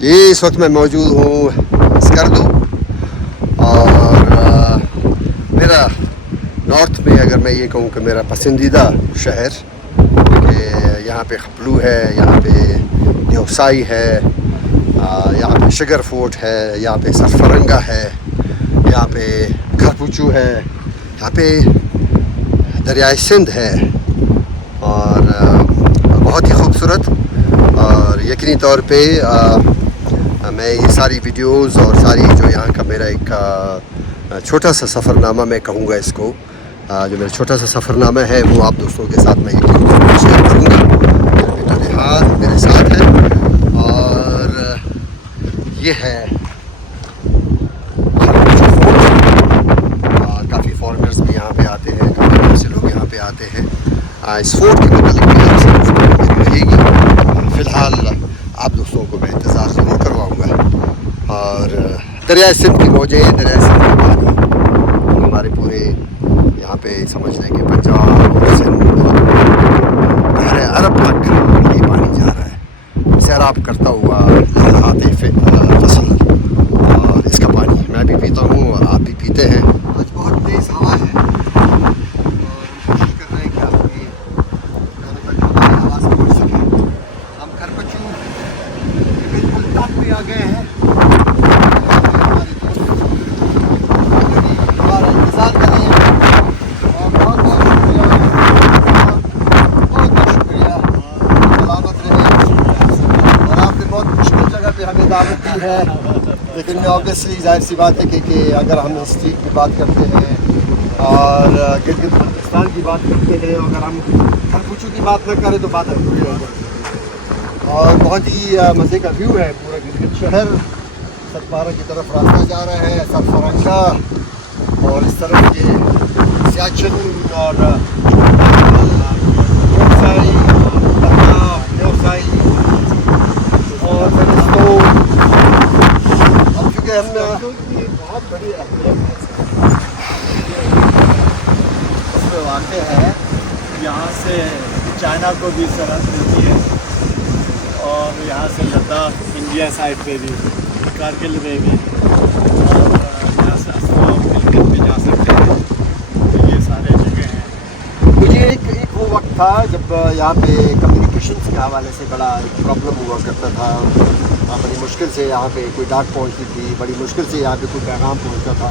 جی اس وقت میں موجود ہوں اسکردو اور میرا نارتھ میں اگر میں یہ کہوں کہ میرا پسندیدہ شہر کہ یہاں پہ خپلو ہے، یہاں پہ دیوسائی ہے، یہاں پہ شگر فورٹ ہے، یہاں پہ سرفرنگا ہے، یہاں پہ کھرپوچو ہے، یہاں پہ دریائے سندھ ہے اور بہت ہی خوبصورت. اور یقینی طور پہ میں یہ ساری ویڈیوز اور ساری جو یہاں کا میرا ایک چھوٹا سا سفر نامہ میں کہوں گا اس کو، جو میرا چھوٹا سا سفر نامہ ہے وہ آپ دوستوں کے ساتھ میں شیئر کروں گا. میرا بیٹا نہاد میرے ساتھ ہے اور یہ ہے کافی فارنرز بھی یہاں پہ آتے ہیں، کافی بہت سے لوگ یہاں پہ آتے ہیں. اس فورٹ کے متعلق بھی آپ سے گفتگو میری رہے گی. فی الحال آپ دوستوں کو میں انتظار ضرور کرواؤں گا. اور دریائے سندھ کی موجیں، دریائے سندھ کا پانی ہمارے پورے یہاں پہ سمجھ لیں کہ پنجاب اور سندھ اور بحر عرب تک یہ پانی جا رہا ہے سیراب کرتا ہوا لہراتے فصل. اور اس کا پانی میں بھی پیتا ہوں اور آپ بھی پیتے ہیں. آج بہت تیز ہوا ہے اور کوشش کر رہے ہیں کہ آپ کی کانوں تک ہماری آواز پہنچ سکے. ہم کھرپچو بالکل ٹاپ پہ آ گئے ہیں. ہمارے دوست ہمارا انتظار کر رہے ہیں اور بہت بہت شکریہ، بہت بہت شکریہ. سلامت رہے. اور آپ نے بہت مشکل جگہ پہ ہمیں دعوت دی ہے، لیکن آبویسلی ظاہر سی بات ہے کہ اگر ہم ہسٹری کی بات کرتے ہیں اور گلگت بلتستان کی بات کرتے ہیں، اگر ہم کھرپوچو کی بات نہ کریں تو بات ادھوری ہو جائے. اور بہت ہی مزے کا ویو ہے پورا گلگت شہر. ستپارہ کی طرف راستہ جا رہا ہے، سرفرنگا اور اس طرف یہ سیاچن اور دیوسائی اور فیلسٹون. اب چونکہ ہم بہت بڑی اہمیت اس میں واقع ہے. یہاں سے چائنا کو بھی سرحد ملتی ہے اور یہاں سے لداخ انڈیا سائڈ پہ بھی، کارگل میں بھی، اور یہاں سے اسوام گلگت بھی جا سکتے ہیں. تو یہ سارے جگہ ہیں. مجھے ایک وہ وقت تھا جب یہاں پہ کمیونیکیشنس کے حوالے سے بڑا ایک پرابلم ہوا کرتا تھا. بڑی مشکل سے یہاں پہ کوئی ڈاک پہنچتی تھی، بڑی مشکل سے یہاں پہ کوئی پیغام پہنچتا تھا.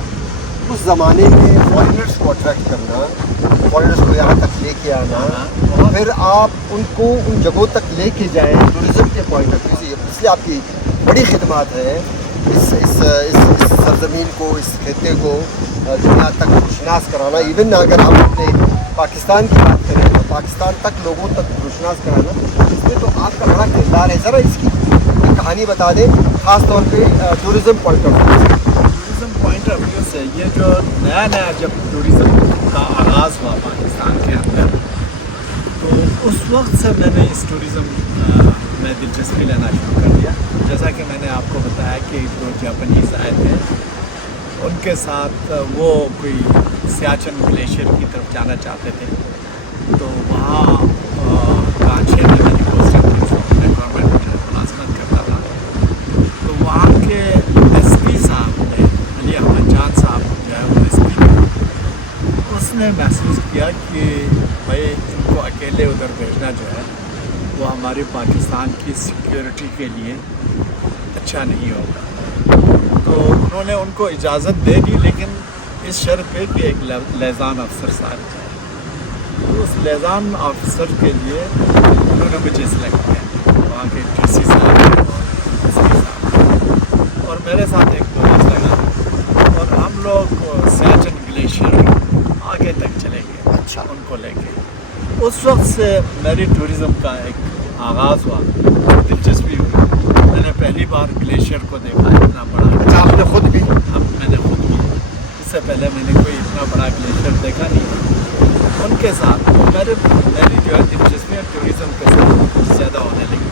اس زمانے میں فارنرس کو اٹریکٹ کرنا، فارنرس کو یہاں تک لے کے آنا، پھر آپ ان کو ان جگہوں تک لے کے جائیں ٹورزم کے پوائنٹ آف ویو سے، اس لیے آپ کی بڑی خدمات ہے. اس سرزمین کو، اس خطے کو دنیا تک روشناس کرانا. ایون اگر ہم اپنے پاکستان کی بات کریں تو پاکستان تک لوگوں تک روشناس کرانا، اس میں تو آپ کا بڑا کردار ہے. ذرا اس کی کہانی بتا دیں، خاص طور پہ ٹورزم پوائنٹ آف ویو سے. ٹورزم پوائنٹ آف ویو سے یہ جو نیا جب ٹورزم کا آغاز ہوا پاکستان کے اندر، تو اس وقت سے میں نے اس ٹورزم میں دلچسپی لینا شروع کر دیا. جیسا کہ میں نے آپ کو بتایا کہ جو جاپنیز آئے تھے ان کے ساتھ وہ کوئی سیاچن گلیشیئر کی طرف جانا چاہتے تھے. تو وہاں کانچے میں میری پوسٹنگ تھی، میں گورنمنٹ ملازمت کرتا تھا. تو وہاں کے ایس پی صاحب نے، علی احمد جان صاحب جو ہے وہ ایس پی تھے، اس نے محسوس کیا کہ بھائی ان کو اکیلے ادھر بھیجنا جو ہے وہ ہماری پاکستان کی سیکیورٹی کے لیے اچھا نہیں ہوگا. تو انہوں نے ان کو اجازت دے دی، لیکن اس شرط پہ کہ ایک لیزان افسر ساتھ جائے. تو اس لیزان افسر کے لیے انہوں نے مجھے سلیکٹ کیا، وہاں کے ٹی سی صاحب اور میرے ساتھ ایک دوست لگا اور ہم لوگ سیاچن گلیشیئر آگے تک چلے گئے. اچھا. ان کو لے کے اس وقت سے میری ٹورزم کا ایک آغاز ہوا، دلچسپی ہوئی. میں نے پہلی بار گلیشیئر کو دیکھا اتنا بڑا. آپ نے خود بھی؟ اب میں نے خود بھی، اس سے پہلے میں نے کوئی اتنا بڑا گلیشیئر دیکھا نہیں. ان کے ساتھ میری جو ہے دلچسپی ٹورزم کے ساتھ زیادہ ہونے لگی.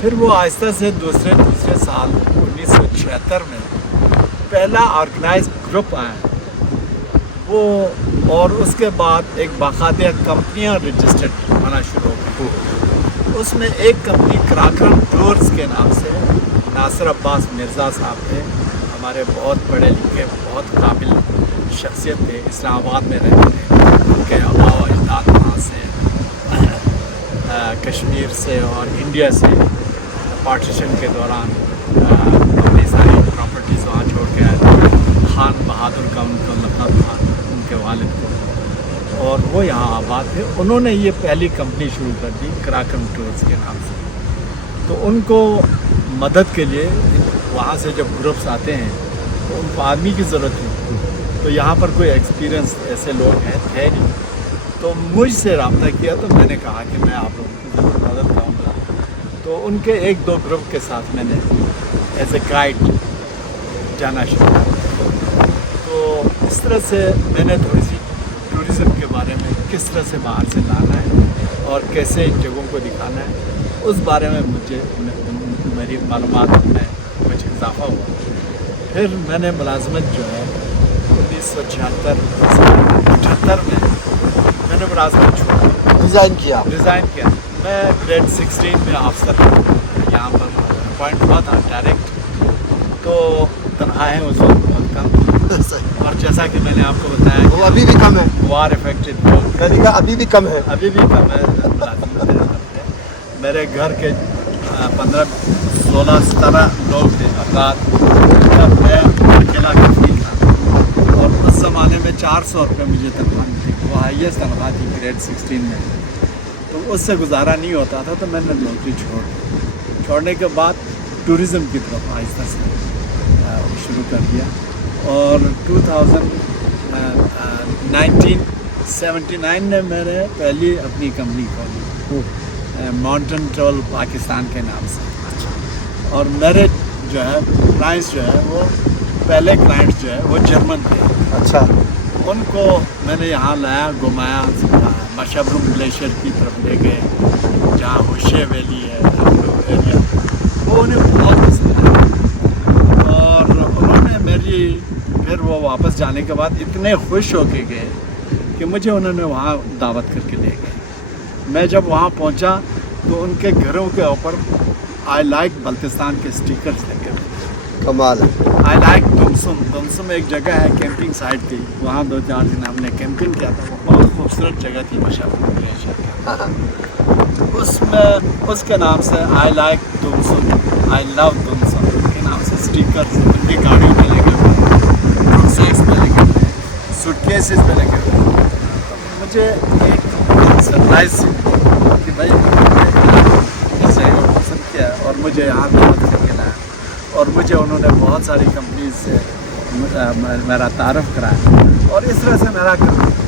پھر وہ آہستہ سے دوسرے سال 1976 میں پہلا آرگنائز گروپ آیا وہ، اور اس کے بعد ایک باقاعدہ کمپنیاں رجسٹرڈ ہونا شروع ہو گئی. اس میں ایک کمپنی کراکرم ٹورز کے نام سے नासिर अब्बास मिर्ज़ा साहब थे, हमारे बहुत पढ़े लिखे बहुत काबिल शख्सियत थे, इस्लामाबाद में रहते थे। उनके आबा व अजदाद वहाँ से कश्मीर से और इंडिया से पार्टीशन के दौरान अपनी सारी प्रॉपर्टीज़ वहाँ छोड़ के आए थे। खान बहादुर का उनको लक़ब था उनके वालिद को, और वो यहाँ आबाद थे। उन्होंने ये पहली कंपनी शुरू कर दी कराकम टूर्स के नाम से। तो उनको मदद के लिए वहाँ से जब ग्रुप्स आते हैं तो उनको आदमी की ज़रूरत थी, तो यहाँ पर कोई एक्सपीरियंस ऐसे लोग हैं थे नहीं, तो मुझसे रब्ता किया। तो मैंने कहा कि मैं आप लोगों की ज़रूर मदद करूँगा। तो उनके एक दो ग्रुप के साथ मैंने एज ए गाइड जाना शुरू किया। तो इस तरह से मैंने थोड़ी सी टूरिज़म के बारे में किस तरह से बाहर से लाना है और कैसे इन जगहों को दिखाना है, उस बारे में मुझे मेरी मालूमात में कुछ इजाफा हुआ। फिर मैंने मुलाजमत जो है 1976 में मैंने मुलाजमत छोड़ी, डिज़ाइन किया। रिज़ाइन किया। मैं ग्रेड 16 में अफसर यहाँ पर अपॉइंट हुआ था डायरेक्ट। तो तनख्वाहें उस वक्त बहुत कम थी, और जैसा कि मैंने आपको बताया वो अभी भी कम है, वार इफेक्टेड तरीका अभी भी कम है। अभी भी कम है। मेरे घर के 15-16-17 लोग थे अफराद, जब मैं अकेला काफ़ी था, और उस ज़माने में 400 रुपये मुझे तनख्वाह थी, वो हाईएस्ट तनख्वाह थी ग्रेड 16 में। तो उससे गुजारा नहीं होता था, तो मैंने नौकरी छोड़ने के बाद टूरिज़म की तरफ आहिस्ता से शुरू कर दिया। और 1979 में मैंने पहली अपनी कंपनी खोली, माउंटेन ट्रोल पाकिस्तान के नाम से। और मेरे जो है क्लाइंट्स जो है वो पहले क्लाइंट्स जो है वो जर्मन थे। अच्छा, उनको मैंने यहाँ लाया, घुमाया, मशबरुम ग्लेशियर की तरफ ले गए, जहाँ होशे वैली है एरिया, वो उन्हें बहुत पसंद आया। और उन्होंने मेरी फिर वो वापस जाने के बाद इतने खुश होके गए कि मुझे उन्होंने वहाँ दावत करके ले गए। मैं जब वहाँ पहुँचा तो उनके घरों के ऊपर आई लाइक बल्तिस्तान के स्टिकर्स लगे हुए। कमाल है। आई लाइक दुमसुम एक जगह है, कैंपिंग साइट थी, वहाँ 2-4 दिन हमने कैंपिंग किया था। वो बहुत खूबसूरत जगह थी मशबरुम ग्लेशियर की। उसमें उसके नाम से आई लाइक दुमसुम, आई लव दुमसुम के नाम से स्टिकर्स उनकी गाड़ियों में लगे हुए, रुकसैक्स में लगे हुए, सूटकेसेस में लगे हुए। तो मुझे एक सरप्राइज कि भाई इस जगह को पसंद किया और मुझे यहाँ दावत करके लाया, और मुझे उन्होंने बहुत सारी कंपनीज से मेरा तारफ़ कराया, और इस तरह से मेरा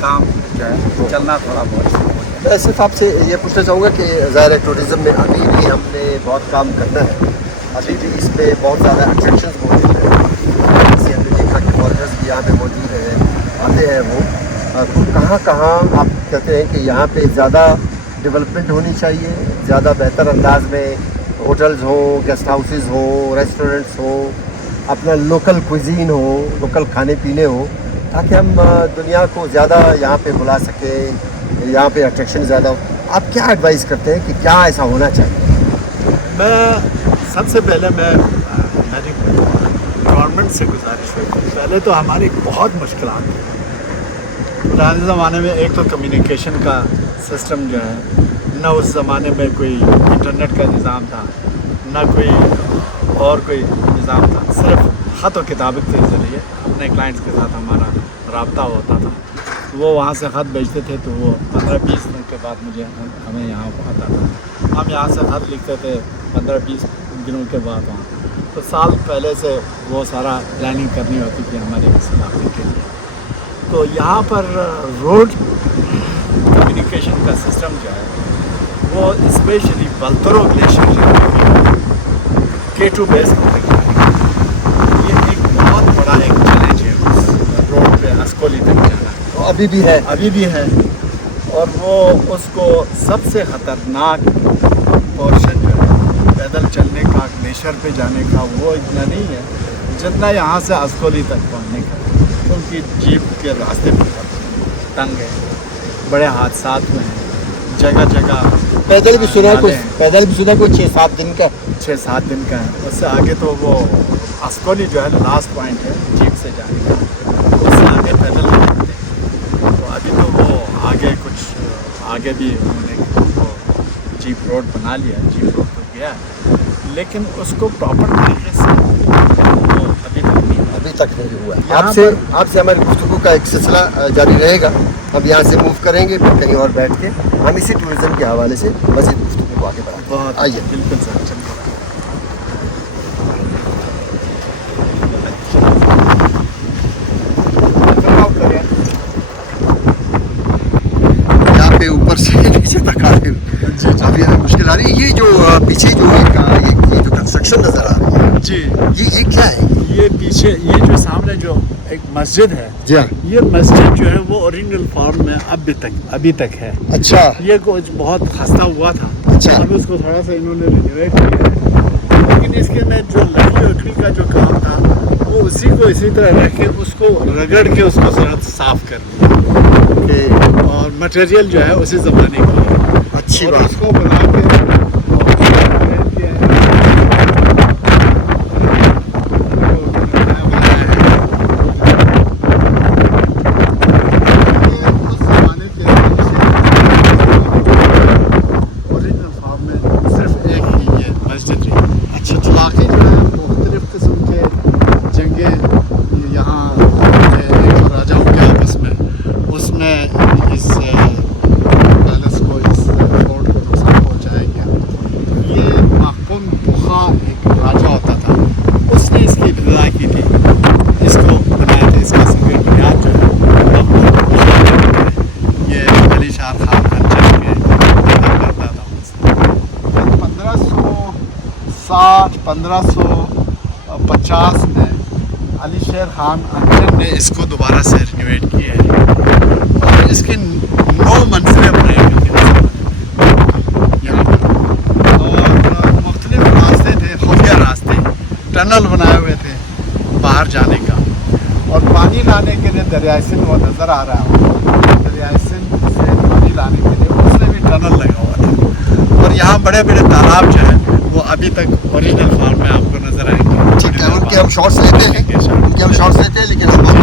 काम जो है चलना थोड़ा बहुत शुरू हो गया। मैं सिर्फ आपसे ये पूछना चाहूँगा कि ज़ाहिर है टूरिज़म में अभी भी हमने बहुत काम करना है, अभी भी इस पर बहुत ज़्यादा अट्रैक्शंस मौजूद हैं। जैसे हमने देखा कि फॉरेनर्स भी यहाँ पे मौजूद हैं, आते हैं वो। तो कहाँ आप कहते हैं कि यहाँ पे ज़्यादा डेवलपमेंट होनी चाहिए, ज़्यादा बेहतर अंदाज में होटल्स हो, गेस्ट हाउसेस हो, रेस्टोरेंट्स हो, अपना लोकल क्विजीन हो, लोकल खाने पीने हो, ताकि हम दुनिया को ज़्यादा यहाँ पे बुला सकें, यहाँ पे अट्रैक्शन ज़्यादा हो। आप क्या एडवाइस करते हैं कि क्या ऐसा होना चाहिए? मैं सबसे पहले मेरी गवर्नमेंट से गुजारिश है, पहले तो हमारी बहुत मुश्किलात थी पुराने ज़माने में। एक तो कम्युनिकेशन का सिस्टम जो है, न उस ज़माने में कोई इंटरनेट का निज़ाम था, न कोई और कोई निज़ाम था, सिर्फ ख़त और किताबत के ज़रिए अपने क्लाइंट्स के साथ हमारा रब्ता होता था। वो वहाँ से ख़त भेजते थे, तो वो 15-20 दिन के बाद हमें यहाँ आता था। हम यहाँ से ख़त लिखते थे 15-20 दिनों के बाद वहाँ। तो साल पहले से वो सारा प्लानिंग करनी होती थी हमारे इस इलाके के लिए। तो यहाँ पर रोड कम्युनिकेशन का सिस्टम जो है वो स्पेशली बल्तरो ग्लेशियर K2 बेस ये एक बहुत बड़ा एक चैलेंज है उस रोड पे अस्कोली तक जाना। तो अभी भी है और वो उसको सबसे ख़तरनाक पोर्शन जो है पैदल चलने का, ग्लेशियर पे जाने का, वो इतना नहीं है जितना यहाँ से अस्कोली तक पहुँचने का, क्योंकि जीप के रास्ते पर तंग है, बड़े हादसात हुए हैं। जगह जगह पैदल भी सुना कुछ, नाले हैं। पैदल भी सुना कुछ 6-7 दिन का। 6-7 दिन का है। उससे आगे तो वो अस्कोली जो है लास्ट पॉइंट है जीप से जाने का, उससे आगे पैदल नहीं जाते। तो अभी तो वो आगे कुछ आगे भी उन्होंने वो जीप रोड बना लिया, जीप रोड तो गया है, लेकिन उसको प्रॉपर तरीके से वो अभी तक नहीं हुआ। अभी तक नहीं हुआ है। यहाँ आपसे हमारी गुफ्तगू का एक सिलसिला जारी रहेगा। अब यहाँ से मूव करेंगे, फिर कहीं और बैठ के हम इसी टूरिज्म के हवाले से मज़ीद गुफ्तगू को आगे बढ़ाएंगे। बहुत आइए। बिल्कुल सर, चलिए। यहाँ पे ऊपर से नीचे तक आ रहे हैं। अभी हमें मुश्किल आ रही है। ये जो पीछे जो ये जो कंस्ट्रक्शन नज़र आ रही है, जी, ये क्या है? ये पीछे ये जो सामने जो एक मस्जिद है, जी हाँ। ये मस्जिद जो है वो ओरिजिनल फॉर्म में अभी तक है। अच्छा ये कुछ बहुत खस्ता हुआ था, अच्छा। अभी उसको थोड़ा सा इन्होंने रिनोवेट किया है, लेकिन इसके अंदर जो लकड़ी का जो काम था वो उसी को इसी तरह रख के उसको रगड़ के उसको जरा साफ कर लिया, और मटेरियल जो है उसी ज़माने की है। अच्छी और बात। उसको बना के में अली शेर खान अंजन ने इसको दोबारा से रिनोवेट किया है, और इसके 9 मंजिलें बनाई हुई थी यहाँ पर, और मुख्तलिफ रास्ते थे, खुफिया रास्ते, टनल बनाए हुए थे बाहर जाने का, और पानी लाने के लिए दरिया सिंध वो नज़र आ रहा है, दरिया सिंध से पानी लाने के लिए उसमें भी टनल लगा हुआ था, और यहाँ बड़े बड़े तालाब जो है वो अभी तक ओरिजिनल फॉर्म में आपको नज़र आएंगे। ठीक है, उनके हम शॉर्ट्स लेते हैं, लेकिन हम अभी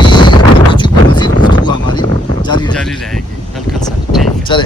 मज़ीद गुफ्तगू हमारी जारी रहेगी। बिल्कुल सर, ठीक है। चले।